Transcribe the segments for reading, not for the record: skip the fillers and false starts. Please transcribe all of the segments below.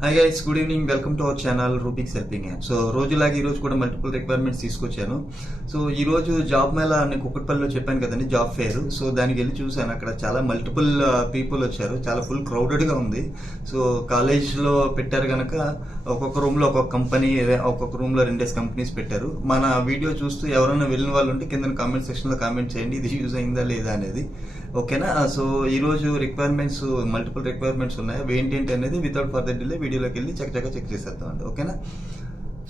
Hi guys, good evening. Welcome to our channel Rubik's helping hand. So రోజులాగా ఈ రోజు కూడా మల్టిపుల్ రిక్వైర్మెంట్స్ తీసుకొచ్చాను. సో ఈ రోజు జాబ్ మేళా అని కుక్కట్పల్లిలో చెప్పాను కదండి, జాబ్ ఫేర్. సో దానికి వెళ్ళి చూశాను. అక్కడ చాలా మల్టిపుల్ పీపుల్ వచ్చారు. చాలా ఫుల్ క్రౌడెడ్గా ఉంది. సో కాలేజ్లో పెట్టారు కనుక ఒక్కొక్క రూమ్లో ఒక్కొక్క కంపెనీ, ఒక్కొక్క రూమ్లో 2 కంపెనీస్ పెట్టారు. మన వీడియో చూస్తూ ఎవరైనా వెళ్ళిన వాళ్ళు ఉంటే కింద కామెంట్ సెక్షన్లో కామెంట్ చేయండి, ఇది యూజ్ అయిందా లేదా అనేది. ఓకేనా? సో ఈరోజు రిక్వైర్మెంట్స్, మల్టిపుల్ రిక్వైర్మెంట్స్ ఉన్నాయి. అవి ఏంటి అనేది వితౌట్ ఫర్దర్ డిలే వీడియోలోకి వెళ్ళి చక్కగా చెక్ చేసేద్దాం అండి. ఓకేనా?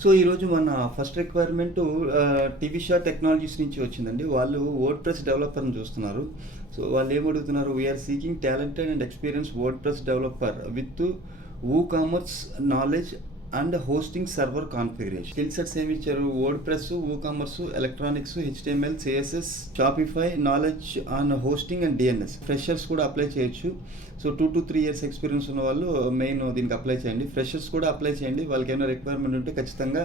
సో ఈరోజు మన first requirement TV Shah technologies నుంచి వచ్చిందండి. వాళ్ళు వర్డ్ ప్రెస్ డెవలపర్ని చూస్తున్నారు. సో వాళ్ళు ఏం అడుగుతున్నారు? We are seeking talented and experience WordPress developer with commerce knowledge and hosting server configuration. Skill sets ఏమి ఇచ్చారు? WordPress, commerce, electronics, HTML, CSS, Shopify, knowledge on hosting and DNS. Freshers కూడా apply చేయొచ్చు. So 2 to 3 years experience ఉన్న వాళ్ళు main దీనికి apply చేయండి. Freshers కూడా apply చేయండి. వాళ్ళకి ఏమైనా రిక్వైర్మెంట్ ఉంటే ఖచ్చితంగా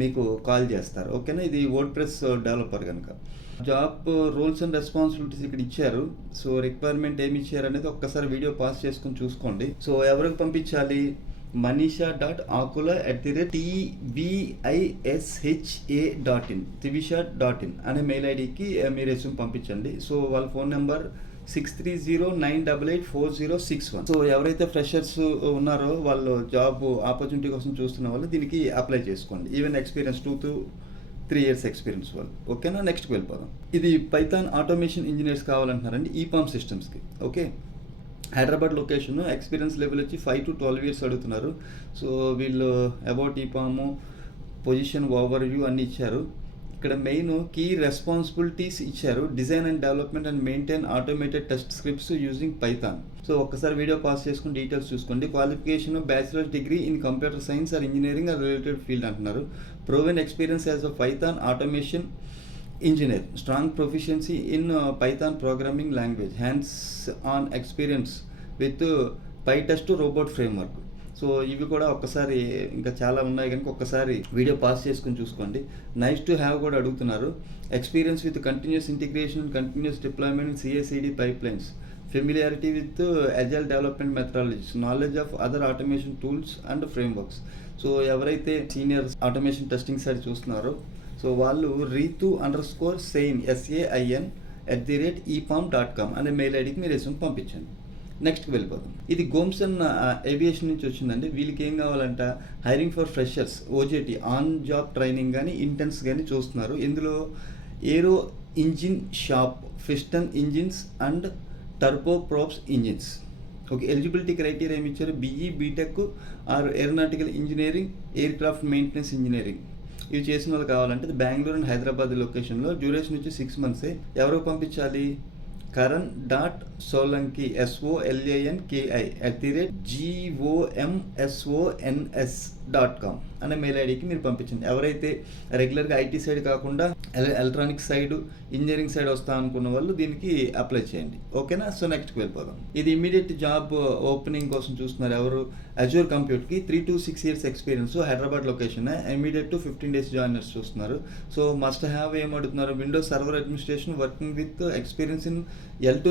మీకు కాల్ చేస్తారు. ఓకేనా? ఇది వర్డ్ ప్రెస్ డెవలపర్ కనుక. జాబ్ రోల్స్ అండ్ రెస్పాన్సిబిలిటీస్ ఇక్కడ ఇచ్చారు. సో రిక్వైర్మెంట్ ఏమి ఇచ్చారు అనేది ఒక్కసారి వీడియో పాస్ చేసుకుని చూసుకోండి. సో ఎవరికి పంపించాలి? manisha.akula@tvisha.in tvisha.in అనే మెయిల్ ఐడికి మీ రెస్యూమ్ పంపించండి. సో వాళ్ళ ఫోన్ నెంబర్ 6309884061. సో ఎవరైతే ఫ్రెషర్స్ ఉన్నారో వాళ్ళు జాబ్ ఆపర్చునిటీ కోసం చూస్తున్న వాళ్ళు దీనికి అప్లై చేసుకోండి. Even experience 2 to 3 years experience వాళ్ళు. ఓకేనా? నెక్స్ట్కి వెళ్ళిపోదాం. ఇది పైథాన్ ఆటోమేషన్ ఇంజనీర్స్ కావాలంటున్నారండి ఈపామ్ సిస్టమ్స్కి. Okay, Hyderabad location. Experience level వచ్చి 5 to 12 years అడుగుతున్నారు. సో వీళ్ళు about EPAM, position, overview అన్నీ ఇచ్చారు. ఇక్కడ మెయిన్ కీ రెస్పాన్సిబిలిటీస్ ఇచ్చారు. Design and development and maintain automated test scripts using Python. So ఒక్కసారి వీడియో పాస్ చేసుకుని డీటెయిల్స్ చూసుకోండి. Qualification bachelor's degree in computer science or engineering or related field అంటున్నారు. Proven experience as a Python automation engineer, strong proficiency in Python programming language, hands on experience with pytest robot framework. So ఇవి కూడా ఒక్కసారి, ఇంకా చాలా ఉన్నాయి కనుక ఒక్కసారి video pass చేసుకుని చూసుకోండి. నైస్ టు హ్యావ్ కూడా అడుగుతున్నారు. Experience with continuous integration, continuous deployment, CACD pipelines, familiarity with agile development methodologies, knowledge of other automation tools and frameworks. So ఎవరైతే సీనియర్ ఆటోమేషన్ టెస్టింగ్ సైడ్ చూస్తున్నారో సో వాళ్ళు Ritu_Sain SAIN@epam.com అనే mail ఐడికి మీరు resume పంపించండి. నెక్స్ట్కి వెళ్ళిపోదాం. ఇది గోమ్సన్ ఏవియేషన్ నుంచి వచ్చిందండి. వీళ్ళకి ఏం కావాలంట? Hiring for freshers, OJT, on job training కానీ ఇంటర్న్స్ కానీ చూస్తున్నారు. ఇందులో aero engine shop, piston engines and turbo props engines. Okay, eligibility criteria ఏమి ఇచ్చారు? BE, BTech or aeronautical engineering, aircraft maintenance engineering. ఇవి చేసిన వాళ్ళు కావాలంటే బెంగళూరు అండ్ హైదరాబాద్ లొకేషన్లో. డ్యూరేషన్ వచ్చి 6 months. ఎవరికి పంపించాలి? Karan.Solanki SOLANKI@gomsons.com అనే మెయిల్ ఐడికి మీరు పంపించండి. ఎవరైతే రెగ్యులర్గా ఐటీ సైడ్ కాకుండా ఎలక్ట్రానిక్ సైడ్, ఇంజనీరింగ్ సైడ్ వస్తా అనుకున్న వాళ్ళు దీనికి అప్లై చేయండి. ఓకేనా? సో నెక్స్ట్కి వెళ్ళిపోదాం. ఇది ఇమీడియట్ జాబ్ ఓపెనింగ్ కోసం చూస్తున్నారు. ఎవరు? అజూర్ కంప్యూటర్కి 3 to 6 years experience, Hyderabad location, immediate to 15 days joiners చూస్తున్నారు. సో మస్ట్ హ్యావ్ ఏమడుతున్నారు? Windows server administration, working with experience in L2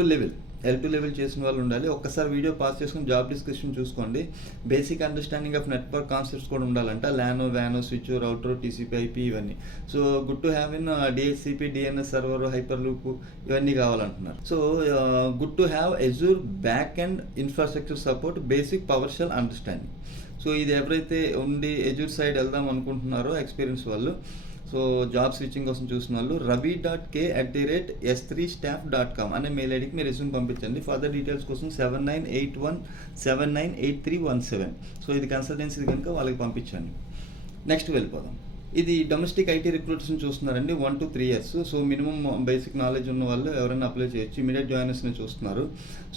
level చేసిన వాళ్ళు ఉండాలి. ఒక్కసారి వీడియో పాస్ చేసుకుని జాబ్ డిస్క్రిప్షన్ చూసుకోండి. Basic understanding of network concepts కూడా ఉండాలంట. లానో, వ్యానో, స్విచ్, రౌటర్, TCP, IP ఇవన్నీ. So good to have in DHCP, DNS server, hyperloop ఇవన్నీ కావాలంటున్నారు. So good to have Azure back and infrastructure support, basic PowerShell understanding. So ఇది ఎవరైతే ఉండి అజూర్ సైడ్ వెళ్దాం అనుకుంటున్నారో ఎక్స్పీరియన్స్ వాళ్ళు, so job switching కోసం చూసిన వాళ్ళు ravi.k@s3staff.com అనే మెయిల్ ఐడికి మీరు రెస్యూమ్ పంపించండి. ఫర్దర్ డీటెయిల్స్ కోసం 7981798317. సో ఇది కన్సల్టెన్సీ కనుక వాళ్ళకి పంపించండి. నెక్స్ట్ వెళ్ళిపోదాం. ఇది డొమెస్టిక్ ఐటీ రిక్రూటర్స్ని చూస్తున్నారండి. 1 to 3 years. So minimum basic knowledge ఉన్న వాళ్ళు ఎవరైనా అప్లై చేయొచ్చు. ఇమీడియట్ జాయినర్స్ని చూస్తున్నారు.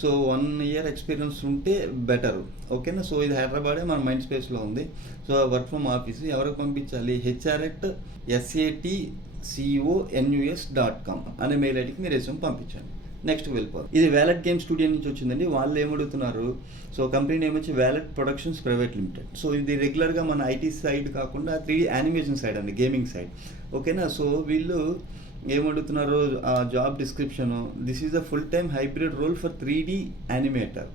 సో 1 year ఎక్స్పీరియన్స్ ఉంటే బెటర్. ఓకేనా? సో ఇది హైదరాబాదే, మన మైండ్ స్పేస్లో ఉంది. So work from office. ఎవరికి పంపించాలి? HR@satconus.com అనే మెయిల్ ఐడికి మీరు రెస్యూమ్ పంపించండి. నెక్స్ట్ వెళ్ళిపోవాలి. ఇది వ్యాలెట్ గేమ్ స్టూడియో నుంచి వచ్చిందండి. వాళ్ళు ఏమడుగుతున్నారు? సో కంపెనీ నేమ్ వచ్చి Valet Productions Private Limited. So ఇది రెగ్యులర్గా మన ఐటీ సైడ్ కాకుండా 3D యానిమేషన్ సైడ్ అండి, గేమింగ్ సైడ్. ఓకేనా? సో వీళ్ళు ఏమడుగుతున్నారు? Job description, this is a full time hybrid role for 3D animator.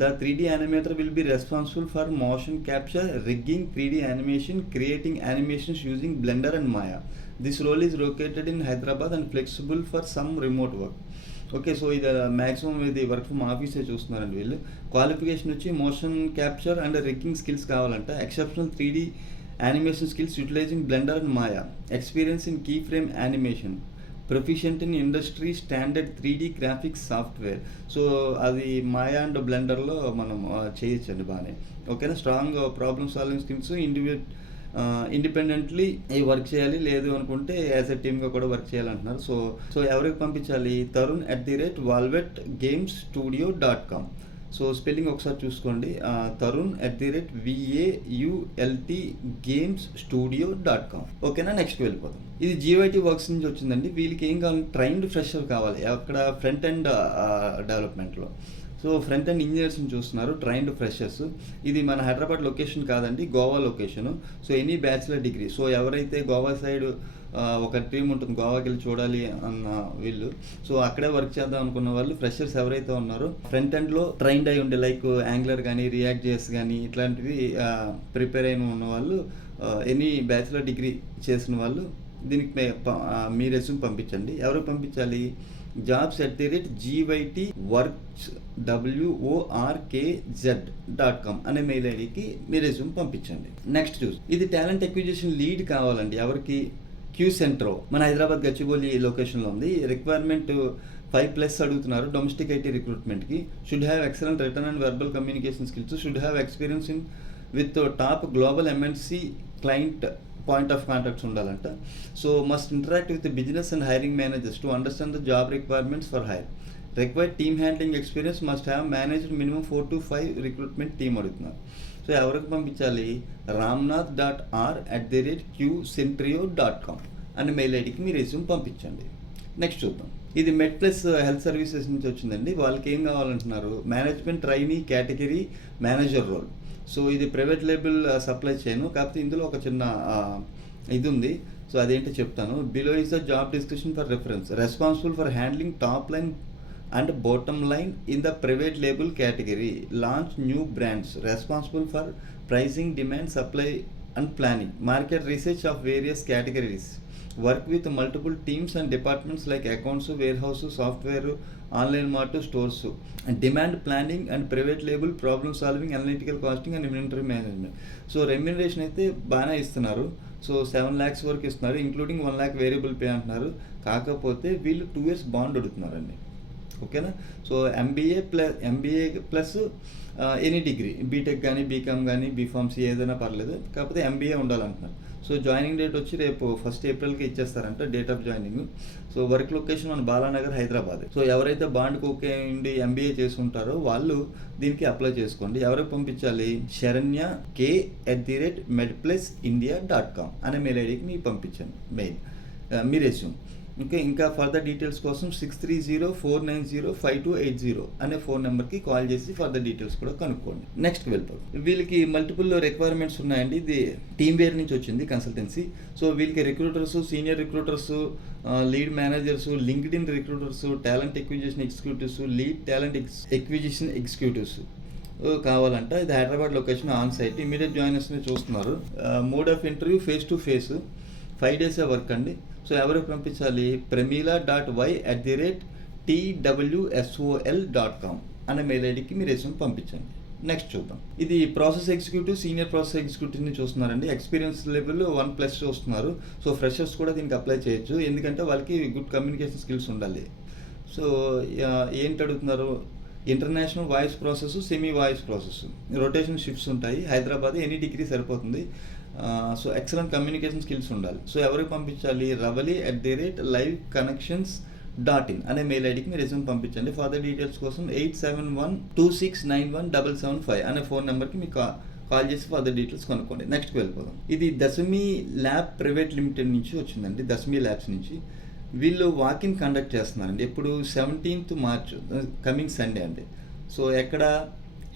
The 3D animator will be responsible for motion capture, rigging 3D animation, creating animations using Blender and Maya. This role is located in Hyderabad and flexible for some remote work. Okay, so ఇది maximum ఇది work from ఆఫీసే చూస్తున్నారండి వీళ్ళు. Qualification వచ్చి motion capture and rigging skills కావాలంట. Exceptional 3D animation skills utilizing Blender and Maya. Experience in keyframe animation. Proficient in industry standard 3D graphics software. So అది Maya and బ్లెండర్లో మనం చేయొచ్చండి బాగానే. ఓకేనా, strong problem solving skills, independently work చేయాలి, లేదు అనుకుంటే యాజ్ ఎ టీమ్గా కూడా వర్క్ చేయాలంటున్నారు. సో ఎవరికి పంపించాలి? tarun@vaultgamesstudio.com. సో స్పెల్లింగ్ ఒకసారి చూసుకోండి, tarun@vaultgamesstudio.com. ఓకేనా, నెక్స్ట్కి వెళ్ళిపోతాం. ఇది GYT వర్క్స్ నుంచి వచ్చిందండి. వీళ్ళకి ఏం కావాలి? ట్రైన్డ్ ఫ్రెషర్ కావాలి అక్కడ ఫ్రంట్ ఎండ్ డెవలప్మెంట్లో. సో ఫ్రంట్ ఎండ్ ఇంజనీర్స్ని చూస్తున్నారు, ట్రైన్డ్ ఫ్రెషర్స్. ఇది మన హైదరాబాద్ లొకేషన్ కాదండి, Goa location. So any bachelor degree. So ఎవరైతే గోవా సైడ్ ఒక డ్రీమ్ ఉంటుంది గోవాకి వెళ్ళి చూడాలి అన్న వీళ్ళు, సో అక్కడే వర్క్ చేద్దాం అనుకున్న వాళ్ళు, ఫ్రెషర్స్ ఎవరైతే ఉన్నారో ఫ్రంట్ ఎండ్లో ట్రైన్డ్ అయి ఉండే లైక్ యాంగులర్ కానీ రియాక్ట్ జేఎస్ కానీ ఇట్లాంటివి ప్రిపేర్ అయిన ఉన్న వాళ్ళు, ఎనీ బ్యాచిలర్ డిగ్రీ చేసిన వాళ్ళు దీనికి మీ రెజ్యూమ్ పంపించండి. ఎవరికి పంపించాలి? jobs@gytworkz.com అనే మెయిల్ ఐడికి మీ రెజ్యూమ్ పంపించండి. నెక్స్ట్ చూసి ఇది టాలెంట్ అక్విజిషన్ లీడ్ కావాలండి. ఎవరికి? క్యూ సెంట్రో, మన హైదరాబాద్ గచ్చిబౌలి లొకేషన్లో ఉంది. రిక్వైర్మెంట్ 5+ అడుగుతున్నారు డొమెస్టిక్ IT రిక్రూట్మెంట్కి. Should have excellent written and verbal communication skills, should have experience in with top global MNC client point of contacts ఉండాలంట. So must interact with business and hiring managers to understand the job requirements for hire. Required team handling experience, must have managed minimum 4 to 5 recruitment team అడుగుతున్నారు. So ఎవరికి పంపించాలి? ramnath.r@qcentrio.com అనే mail ఐడికి మీ resume పంపించండి. Next చూద్దాం. ఇది మెడ్+ health services నుంచి వచ్చిందండి. వాళ్ళకి ఏం కావాలంటున్నారు? Management trainee category manager role. So ఇది ప్రైవేట్ లేబుల్ సప్లై చేయను, కాకపోతే ఇందులో ఒక చిన్న ఇది ఉంది. సో అదేంటో చెప్తాను. Below is the job description for reference. Responsible for handling top line and bottom line in the private label category. Launch new brands. Responsible for pricing, demand, supply and planning. Market research of various categories. Work with multiple teams and departments like accounts, warehouse, software, online mart, stores. Demand planning and private label, problem solving, analytical costing and inventory management. So remuneration అయితే బాగానే ఇస్తున్నారు. So 7 lakhs వరకు ఇస్తున్నారు, including 1 lakh variable pay అంటున్నారు. కాకపోతే వీళ్ళు 2 years bond అడుగుతున్నారండి. ఓకేనా, so MBA plus any degree, B Tech కానీ, బీకామ్ కానీ, బీఫార్మసీ ఏదైనా పర్లేదు, కాకపోతే MBA ఉండాలంటున్నారు. సో జాయినింగ్ డేట్ వచ్చి రేపు 1st Aprilకి ఇచ్చేస్తారంట, date of joining. So work location మన బాలానగర్, హైదరాబాద్. సో ఎవరైతే బాండ్కి ఓకే ఉండి MBA చేసుకుంటారో వాళ్ళు దీనికి అప్లై చేసుకోండి. ఎవరికి పంపించాలి? sharanya@medplusindia.com అనే మెయిల్ ఐడికి మీకు పంపించండి మెయిల్ మీ రెజ్యూమ్. ఓకే, ఇంకా ఫర్దర్ డీటెయిల్స్ కోసం 6304905280 అనే ఫోన్ నెంబర్కి కాల్ చేసి ఫర్దర్ డీటెయిల్స్ కూడా కనుక్కోండి. నెక్స్ట్కి వెళ్ళిపోతుంది. వీళ్ళకి మల్టిపుల్ రిక్వైర్మెంట్స్ ఉన్నాయండి. ఇది టీమ్ వేర్ నుంచి వచ్చింది కన్సల్టెన్సీ. సో వీళ్ళకి recruiters, senior recruiters, lead managers, LinkedIn recruiters, talent acquisition executives, lead talent acquisition executives కావాలంట. ఇది Hyderabad location, on site. Immediate జాయినర్స్ని చూస్తున్నారు. Mode of interview face to face, 5 days work అండి. సో ఎవరికి పంపించాలి? premila.y@twsol.com అనే మెయిల్ ఐడికి మీ రెజ్యూమ్ పంపించండి. నెక్స్ట్ చూద్దాం. ఇది ప్రాసెస్ ఎగ్జిక్యూటివ్, సీనియర్ ప్రాసెస్ ఎగ్జిక్యూటివ్ని చూస్తున్నారండి. ఎక్స్పీరియన్స్ లెవెల్ 1+ చూస్తున్నారు. సో ఫ్రెషర్స్ కూడా దీనికి అప్లై చేయొచ్చు, ఎందుకంటే వాళ్ళకి గుడ్ కమ్యూనికేషన్ స్కిల్స్ ఉండాలి. సో ఏంటి అడుగుతున్నారు? International voice process, semi voice process, rotation shifts ఉంటాయి. హైదరాబాద్, ఎనీ డిగ్రీ సరిపోతుంది. సో ఎక్సలెంట్ కమ్యూనికేషన్ స్కిల్స్ ఉండాలి. సో ఎవరికి పంపించాలి? ravali@liveconnections.in అనే మెయిల్ ఐడికి మీ రెజ్యూమ్ పంపించండి. ఫర్దర్ డీటెయిల్స్ కోసం 8712691775 అనే ఫోన్ నెంబర్కి మీకు కాల్ చేసి ఫర్దర్ డీటెయిల్స్ కనుక్కోండి. నెక్స్ట్కి వెళ్ళిపోదాం. ఇది దశమి ల్యాబ్ ప్రైవేట్ లిమిటెడ్ నుంచి వచ్చిందండి, దశమి ల్యాబ్స్ నుంచి. వీళ్ళు వాకింగ్ కండక్ట్ చేస్తున్నారండి. ఎప్పుడు? 17th March, కమింగ్ సండే అండి. సో ఎక్కడ?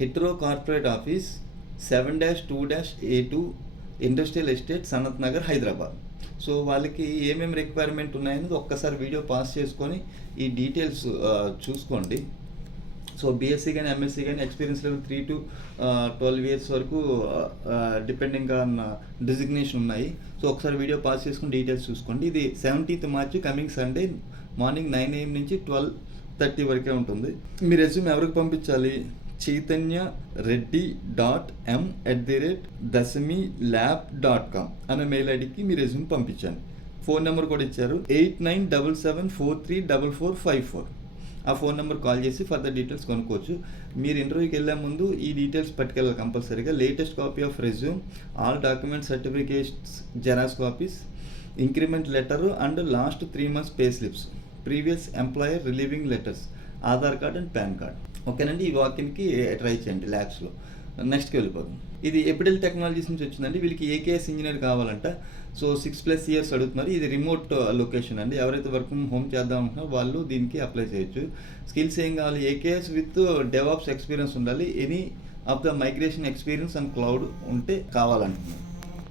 Hetero corporate office, 7-2-A2 industrial estate, Sanath Nagar, Hyderabad. So వాళ్ళకి ఏమేమి రిక్వైర్మెంట్ ఉన్నాయనేది ఒక్కసారి వీడియో పాస్ చేసుకొని ఈ డీటెయిల్స్ చూసుకోండి. సో బీఎస్సీ కానీ ఎంఎస్సీ కానీ ఎక్స్పీరియన్స్ లెవెల్ 3 to 12 years వరకు డిపెండింగ్ ఆన్ డిజిగ్నేషన్ ఉన్నాయి. సో ఒకసారి వీడియో పాస్ చేసుకుని డీటెయిల్స్ చూసుకోండి. ఇది 17th March coming Sunday morning 9 AM నుంచి 12:30 వరకే ఉంటుంది. మీ రెజ్యూమ్ ఎవరికి పంపించాలి? chaitanya.m@dasami.lab.com అనే మెయిల్ ఐడికి మీ రెజ్యూమ్ పంపించండి. ఫోన్ నెంబర్ కూడా ఇచ్చారు 8977434454. ఆ ఫోన్ నెంబర్ కాల్ చేసి ఫర్దర్ డీటెయిల్స్ కొనుక్కోవచ్చు. మీరు ఇంటర్వ్యూకి వెళ్ళే ముందు ఈ డీటెయిల్స్ పట్టుకెళ్ళాలి కంపల్సరీగా. Latest copy of resume, all document certificates xerox copies, increment letter and last 3 months pay slips, previous employer relieving letters, Aadhaar card and pan card. ఓకేనండి. ఈ వాకిన్కి ట్రై చేయండి ల్యాబ్స్లో. నెక్స్ట్కి వెళ్ళిపోదాం. ఇది ఎపిడెల్ టెక్నాలజీస్ నుంచి వచ్చిందండి. వీళ్ళకి ఏకేఎస్ ఇంజనీర్ కావాలంట. సో 6+ years అడుగుతున్నారు. ఇది రిమోట్ లొకేషన్ అండి. ఎవరైతే వర్క్ ఫ్రమ్ హోమ్ చేద్దాం అనుకుంటున్నారో వాళ్ళు దీనికి అప్లై చేయొచ్చు. స్కిల్స్ ఏం కావాలి? ఏకేఎస్ విత్ డెవాప్స్ ఎక్స్పీరియన్స్ ఉండాలి. Any of the migration experience and cloud ఉంటే కావాలంటున్నారు.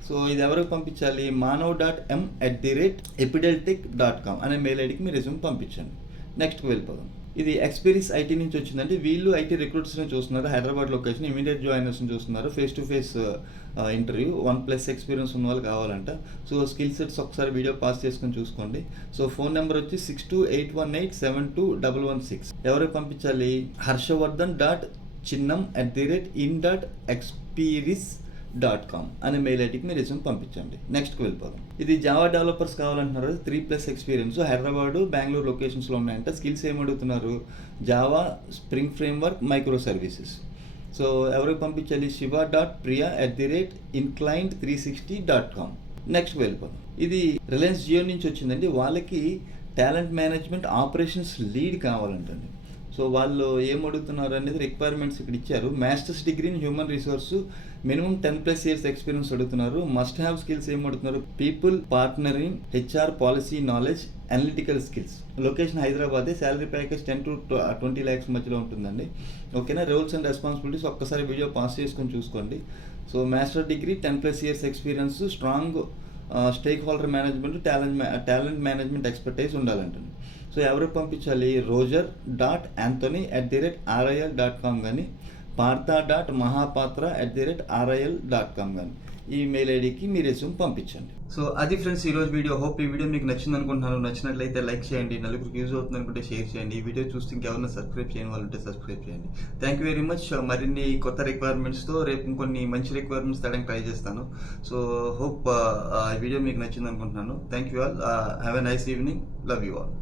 సో ఇది ఎవరికి పంపించాలి? manav.m@epideltech.com అనే మెయిల్ ఐడికి మీరు రెజ్యూమ్ పంపించండి. నెక్స్ట్కి వెళ్ళిపోదాం. ఇది ఎక్స్పీరియన్స్ ఐటీ నుంచి వచ్చిందంటే వీళ్ళు ఐటీ రిక్రూట్స్ని చూస్తున్నారు. హైదరాబాద్ లొకేషన్, ఇమీడియట్ జాయినర్స్ని చూస్తున్నారు. Face to face interview. 1+ experience ఉన్న వాళ్ళు కావాలంట. సో స్కిల్ సెట్స్ ఒకసారి వీడియో పాస్ చేసుకొని చూసుకోండి. సో ఫోన్ నెంబర్ వచ్చి 6281872116. ఎవరికి పంపించాలి? harshawardhan.chinnam@in.experience.com అనే మెయిల్ ఐడికి మీరు రెజ్యూమ్ పంపించండి. నెక్స్ట్కి వెళ్ళిపోదాం. ఇది జావా డెవలపర్స్ కావాలంటున్నారు. 3+ ఎక్స్పీరియన్స్. హైదరాబాద్, బెంగళూరు లొకేషన్స్లో ఉన్నాయంట. స్కిల్స్ ఏమడుగుతున్నారు? Java, Spring framework, microservices. So ఎవరికి పంపించాలి? shiva.priya@inclined360.com. నెక్స్ట్కి వెళ్ళిపోదాం. ఇది రిలయన్స్ జియో నుంచి వచ్చిందండి. వాళ్ళకి టాలెంట్ మేనేజ్మెంట్ ఆపరేషన్స్ లీడ్ కావాలంటండి. సో వాళ్ళు ఏం అడుగుతున్నారు అనేది రిక్వైర్మెంట్స్ ఇక్కడ ఇచ్చారు. Master's degree in human resource, minimum 10+ years experience అడుగుతున్నారు. మస్ట్ హ్యావ్ స్కిల్స్ ఏం అడుగుతున్నారు? People partnering, HR policy knowledge, analytical skills. Location హైదరాబాదే. శాలరీ ప్యాకేజ్ 10 to 20 lakhs మధ్యలో ఉంటుందండి. ఓకేనా? రోల్స్ అండ్ రెస్పాన్సిబిలిటీస్ ఒక్కసారి వీడియో పాస్ చేసుకొని చూసుకోండి. So master degree, 10+ years experience, strong stakeholder management, talent management expertise ఉండాలంటుంది. So ఎవరికి పంపించాలి? roger.anthony@ril.com కానీ partha.mahapatra@ril.com కానీ ఈ మెయిల్ ఐడికి మీ రెజ్యూమ్ పంపించండి. సో అది ఫ్రెండ్స్ ఈరోజు వీడియో. హోప్ ఈ వీడియో మీకు నచ్చింది అనుకుంటున్నాను. నచ్చినట్లయితే లైక్ చేయండి. నలుగురికి యూజ్ అవుతుంది అనుకుంటే షేర్ చేయండి. ఈ వీడియో చూస్తే ఇంకెవరైనా సబ్స్క్రైబ్ చేయని వాళ్ళు ఉంటే సబ్స్క్రైబ్ చేయండి. Thank you very much. మరిన్ని కొత్త రిక్వైర్మెంట్స్తో రేపు ఇంకొన్ని మంచి రిక్వైర్మెంట్స్ తేడానికి ట్రై చేస్తాను. సో హోప్ ఈ వీడియో మీకు నచ్చింది అనుకుంటున్నాను. Thank you all. Have a nice evening. Love you all.